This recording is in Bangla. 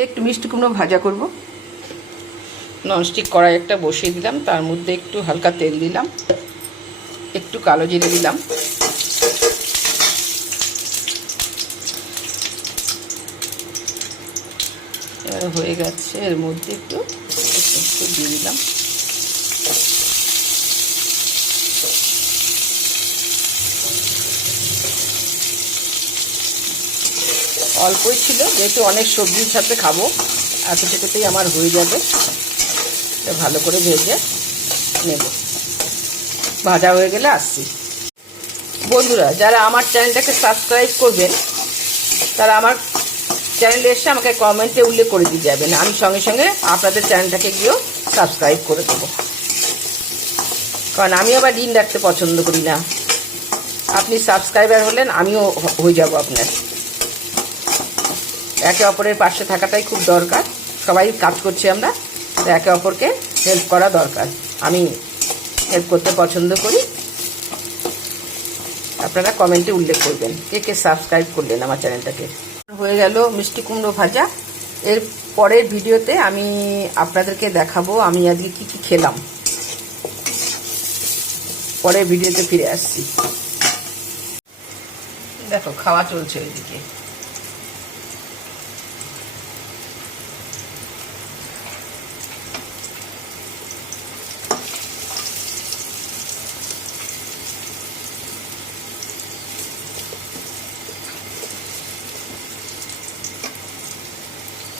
একটু মিষ্টি কুমড়ো ভাজা করব। ননস্টিক কড়াই একটা বসিয়ে দিলাম, তার মধ্যে একটু হালকা তেল দিলাম, একটু কালো জিরে দিলাম, হয়ে গেছে। এর মধ্যে একটু দিয়ে দিলাম, অল্পই ছিল যেহেতু অনেক সবজির সাথে খাবো, এতটুকুতেই আমার হয়ে যাবে। এটা ভালো করে ভেজে নেব। ভাজা হয়ে গেলে আসছি। বন্ধুরা, যারা আমার চ্যানেলটাকে সাবস্ক্রাইব করবেন তারা আমার চ্যানেলে এসে আমাকে কমেন্টে উল্লেখ করে দিয়ে যাবেন। আমি সঙ্গে সঙ্গে আপনাদের চ্যানেলটাকে গিয়েও সাবস্ক্রাইব করে দেবো, কারণ আমি আবার ঋণ রাখতে পছন্দ করি না। আপনি সাবস্ক্রাইবার হলেন, আমিও হয়ে যাব আপনার। একে অপরের পাশে থাকাটাই খুব দরকার। সবাই কাজ করছি আমরা, একে অপরকে হেল্প করা দরকার। আমি হেল্প করতে পছন্দ করি। আপনারা কমেন্টে উল্লেখ করবেন কে কে সাবস্ক্রাইব করলেন আমার চ্যানেলটাকে। হয়ে গেল মিষ্টি কুমড়ো ভাজা। এর পরের ভিডিওতে আমি আপনাদেরকে দেখাবো আমি আজকে কি কি খেলাম। পরের ভিডিওতে ফিরে আসছি। দেখো খাওয়া চলছে ওইদিকে।